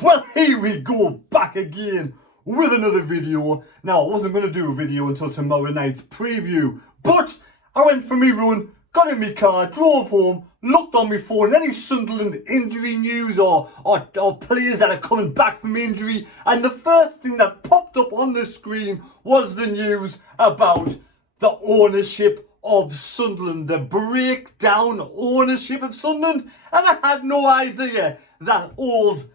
Well, here we go back again with another video. Now, I wasn't going to do a video until tomorrow night's preview, but I went for me run, got in my car, drove home, looked on my phone, any Sunderland injury news or players that are coming back from injury, and the first thing that popped up on the screen was the news about the ownership of Sunderland, the breakdown ownership of Sunderland, and I had no idea that old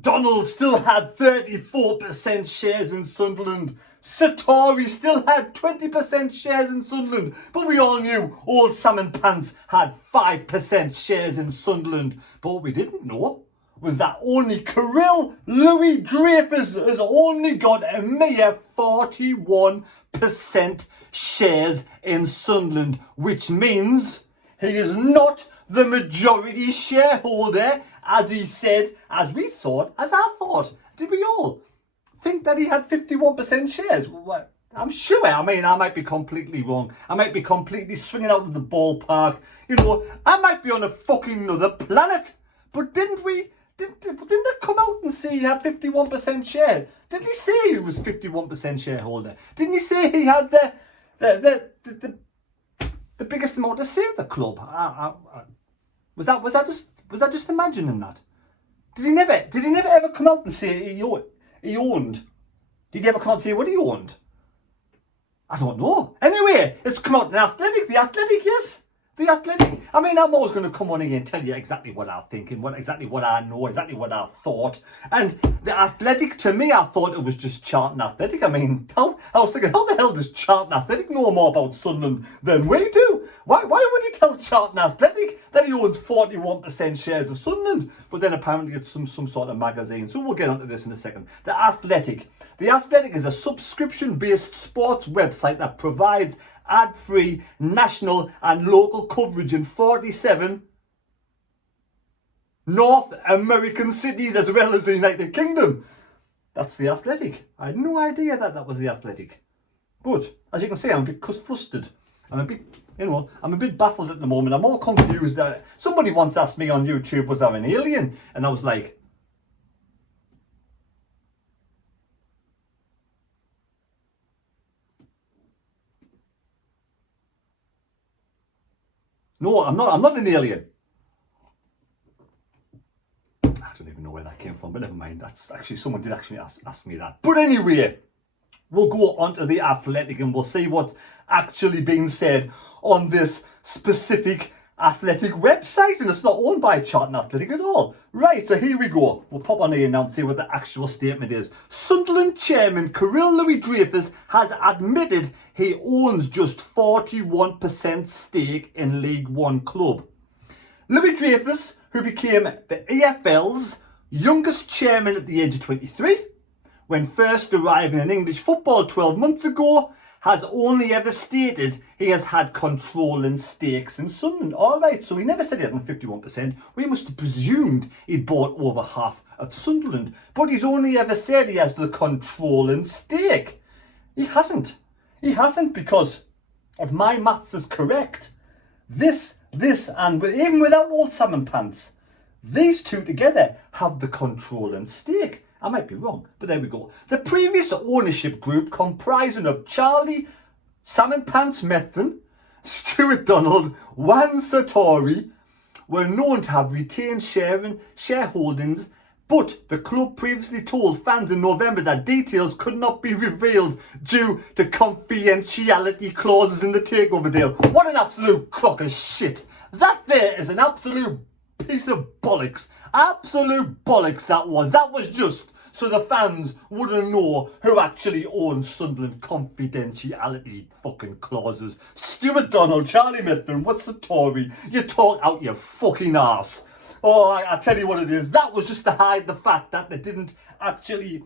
Donald still had 34% shares in Sunderland. Sartori still had 20% shares in Sunderland. But we all knew old Salmon Pants had 5% shares in Sunderland. But what we didn't know was that only Kyril Louis-Drefus has only got a mere 41% shares in Sunderland, which means he is not the majority shareholder, as he said, as we thought, as I thought. Did we all think that he had 51% shares? Well, I'm sure. I mean, I might be completely wrong. I might be completely swinging out of the ballpark. You know, I might be on a fucking another planet. But didn't we? Didn't they come out and say he had 51% share? Didn't he say he was 51% shareholder? Didn't he say he had the biggest amount to say at the club? Was that just imagining that? Did he never ever come out and say he owned? Did he ever come out and say what he owned? I don't know. Anyway, it's come out in The Athletic, yes. The Athletic. I mean, I'm always going to come on here and tell you exactly what I think and exactly what I know, exactly what I thought. And The Athletic, to me, I thought it was just Charlton Athletic. I mean, I was thinking, how the hell does Charlton Athletic know more about Sunderland than we do? Why would he tell Charlton Athletic that he owns 41% shares of Sunderland? But then apparently it's some sort of magazine. So we'll get onto this in a second. The Athletic. The Athletic is a subscription-based sports website that provides ad-free national and local coverage in 47 North American cities as well as the United Kingdom. That's The Athletic. I had no idea that was The Athletic. But as you can see, I'm a bit flustered. I'm a bit baffled at the moment. I'm all confused. Somebody once asked me on YouTube, was I an alien? And I was like, no, I'm not an alien. I don't even know where that came from, but never mind. That's actually, someone did actually ask me that. But anyway, we'll go on to The Athletic and we'll see what's actually being said on this specific Athletic website. And it's not owned by Charlton Athletic at all. Right, so here we go. We'll pop on here now and see what the actual statement is. Sunderland chairman Kyril Louis-Drefus has admitted he owns just 41% stake in League One club. Louis-Drefus, who became the EFL's youngest chairman at the age of 23, when first arriving in English football 12 months ago, has only ever stated he has had controlling stakes in Sunderland. Alright, so he never said he had 51%. We must have presumed he'd bought over half of Sunderland. But he's only ever said he has the controlling stake. He hasn't. He hasn't, because if my maths is correct, this and even without old Salmon Pants, these two together have the controlling stake. I might be wrong, but there we go. The previous ownership group, comprising of Charlie, Salmon Pants Methven, Stewart Donald, Juan Sartori, were known to have retained shareholdings, but the club previously told fans in November that details could not be revealed due to confidentiality clauses in the takeover deal. What an absolute crock of shit. That there is an absolute piece of bollocks. Absolute bollocks that was. That was just so the fans wouldn't know who actually owns Sunderland. Confidentiality fucking clauses. Stewart Donald, Charlie Methven, what's the Tory? You talk out your fucking arse. Oh, I tell you what it is. That was just to hide the fact that they didn't actually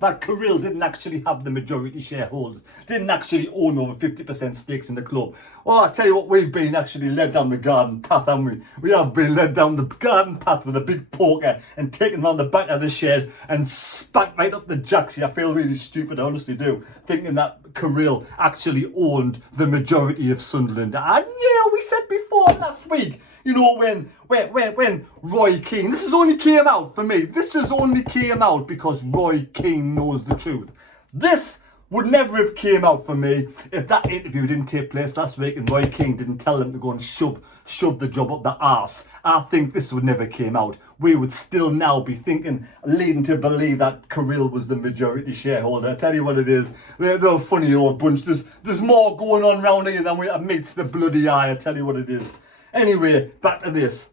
that Kyril didn't actually have the majority shareholders, didn't actually own over 50% stakes in the club. Well, I tell you what, we've been actually led down the garden path, haven't we? We have been led down the garden path with a big poker and taken round the back of the shed and spanked right up the jacks. I feel really stupid, I honestly do, thinking that Kyril actually owned the majority of Sunderland. And we said before last week, when Roy Keane, this has only came out for me. This has only came out because Roy Keane knows the truth. This would never have came out for me if that interview didn't take place last week and Roy Keane didn't tell them to go and shove the job up the arse. I think this would never came out. We would still now be thinking, leading to believe that Kyril was the majority shareholder. I tell you what it is, they're a funny old bunch. There's more going on round here than meets the bloody eye. I tell you what it is. Anyway, back to this.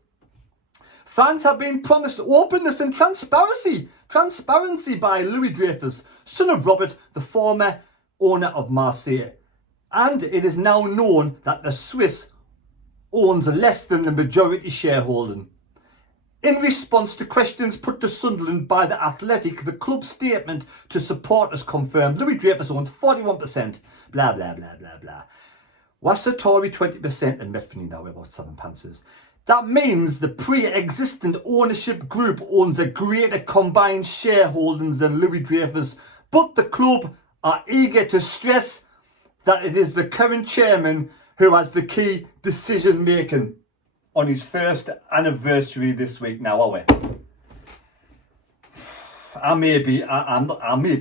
Fans have been promised openness and transparency by Louis-Drefus, son of Robert, the former owner of Marseille. And it is now known that the Swiss owns less than the majority shareholding. In response to questions put to Sunderland by the Athletic, the club's statement to supporters confirmed Louis-Drefus owns 41%, blah, blah, blah, blah, blah. Juan Sartori 20% and Medfini now about Salmon Pants. That means the pre-existent ownership group owns a greater combined shareholdings than Louis-Drefus, but the club are eager to stress that it is the current chairman who has the key decision making on his first anniversary this week. Now, are we? I may be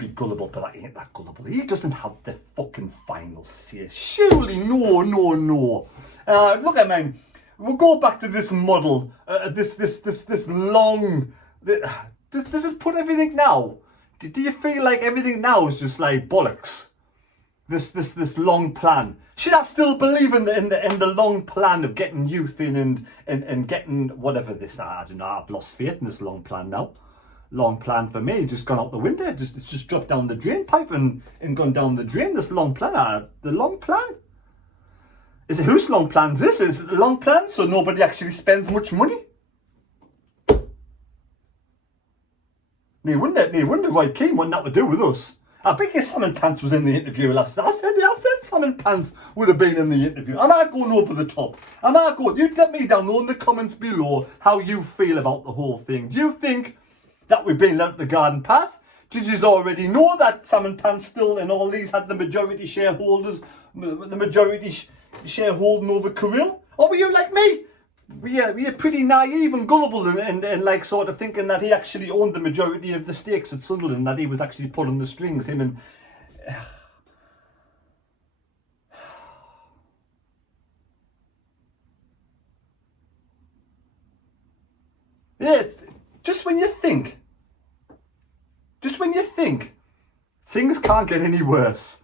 gullible, but I ain't that gullible. He doesn't have the fucking final say. Surely, no. Look, I mean, we'll go back to this model. This long. Does it put everything now? Do you feel like everything now is just like bollocks? This long plan. Should I still believe in the long plan of getting youth in and getting whatever this? I don't know. I've lost faith in this long plan now. Long plan for me just gone out the window. It's just dropped down the drain pipe and gone down the drain. This long plan, the long plan. Is it whose long plan's this? Is it the long plan so nobody actually spends much money? No wonder Roy Keane wanted that to do with us. I bet your Salmon Pants was in the interview last night. I said Salmon Pants would have been in the interview. Am I going over the top? You let me down know in the comments below how you feel about the whole thing. Do you think that we've been led the garden path? Did you already know that Salmon Pants still and all these had the majority shareholders, the majority shareholding over Kyril? Or were you like me? Were you pretty naive and gullible and like sort of thinking that he actually owned the majority of the stakes at Sunderland, that he was actually pulling the strings, him and... Yeah, just when you think, things can't get any worse.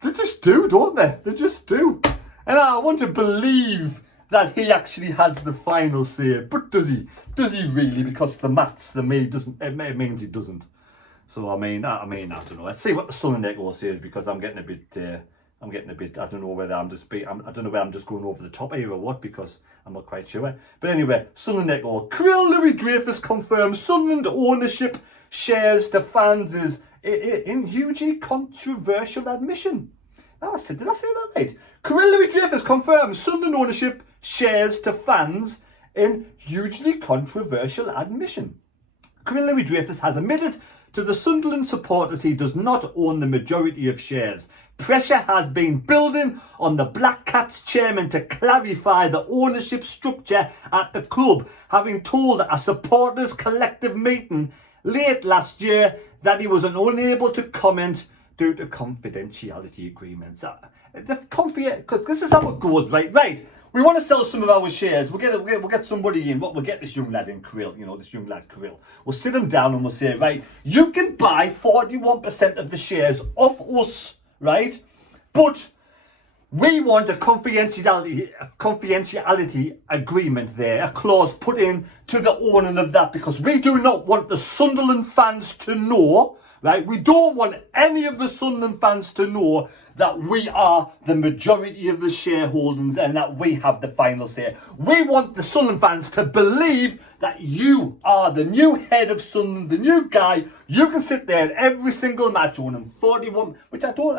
They just do, don't they? They just do. And I want to believe that he actually has the final say. But does he? Does he really? Because the maths, the me, it means he doesn't. So I mean, I don't know. Let's see what the Sun Echo says, because I'm getting a bit, I don't know whether I'm just going over the top here or what, because I'm not quite sure. But anyway, Sun Echo. Kyril Louis-Drefus confirms Sunderland ownership shares to fans is in hugely controversial admission. Did I say that right? Kyril Louis-Drefus confirms Sunderland ownership shares to fans in hugely controversial admission. Kyril Louis-Drefus has admitted to the Sunderland supporters he does not own the majority of shares. Pressure has been building on the Black Cats chairman to clarify the ownership structure at the club, having told a supporters collective meeting late last year that he was unable to comment due to confidentiality agreements. Because this is how it goes, right? We want to sell some of our shares. We'll get somebody in. We'll get this young lad in, Kyril. This young lad, Kyril. We'll sit him down and we'll say, right, you can buy 41% of the shares off us, right? But we want a confidentiality agreement there, a clause put in to the owning of that, because we do not want the Sunderland fans to know right? We don't want any of the Sunderland fans to know that we are the majority of the shareholdings and that we have the final say. We want the Sunderland fans to believe that you are the new head of Sunderland, the new guy. You can sit there in every single match owning 41, which I don't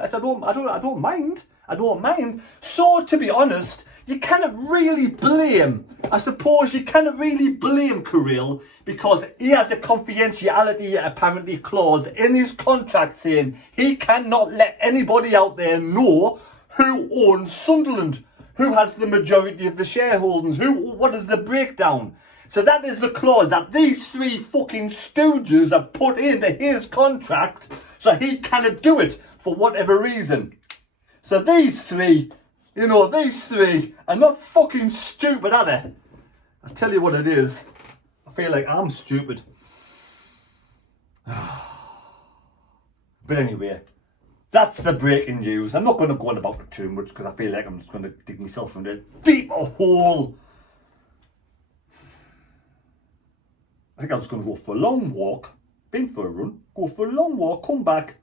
mind. I don't mind. So to be honest, you cannot really blame, I suppose you cannot really blame Kyril, because he has a confidentiality apparently clause in his contract saying he cannot let anybody out there know who owns Sunderland, who has the majority of the shareholdings, what is the breakdown. So that is the clause that these three fucking stooges have put into his contract, so he cannot do it for whatever reason. So these three, you know, these three are not fucking stupid, are they? I tell you what it is. I feel like I'm stupid. But anyway, that's the breaking news. I'm not going to go on about it too much because I feel like I'm just going to dig myself into a deeper hole. I think I was going to go for a long walk, been for a run, go for a long walk, come back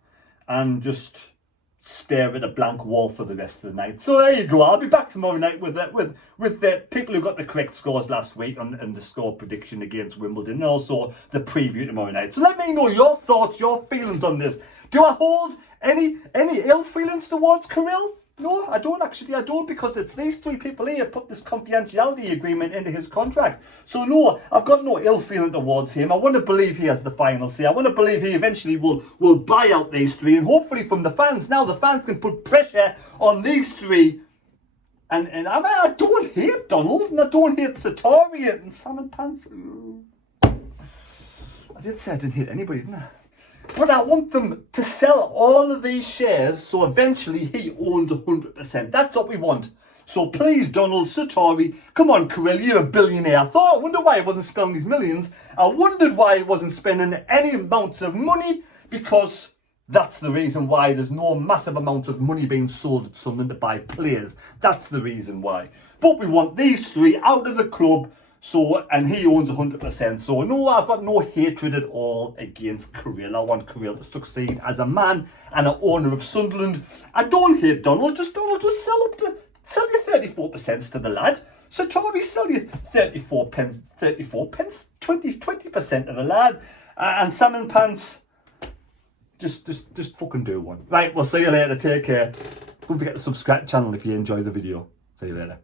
and just stare at a blank wall for the rest of the night. So there you go. I'll be back tomorrow night with the people who got the correct scores last week and the score prediction against Wimbledon, and also the preview tomorrow night. So let me know your thoughts, your feelings on this. Do I hold any ill feelings towards Kyril? No, I don't actually. I don't, because it's these three people here put this confidentiality agreement into his contract. So no, I've got no ill feeling towards him. I want to believe he has the final say. I want to believe he eventually will buy out these three, and hopefully from the fans. Now the fans can put pressure on these three. And I mean, I don't hate Donald, and I don't hate Sartori and Salmon Pants. I did say I didn't hate anybody, didn't I? But I want them to sell all of these shares so eventually he owns 100%. That's what we want. So please, Donald, Sartori, come on, Kyril, you're a billionaire. I wonder why he wasn't spending these millions. I wondered why he wasn't spending any amounts of money, because that's the reason why there's no massive amount of money being sold at Sunderland to buy players. That's the reason why. But we want these three out of the club. So, and he owns 100%. So no, I've got no hatred at all against Kyril. I want Kyril to succeed as a man and an owner of Sunderland. I don't hate Donald. Just sell your 34% to the lad. Sartori, sell your 34 pence, 20% to the lad. And Salmon Pants, just fucking do one. Right, we'll see you later. Take care. Don't forget to subscribe to the channel if you enjoy the video. See you later.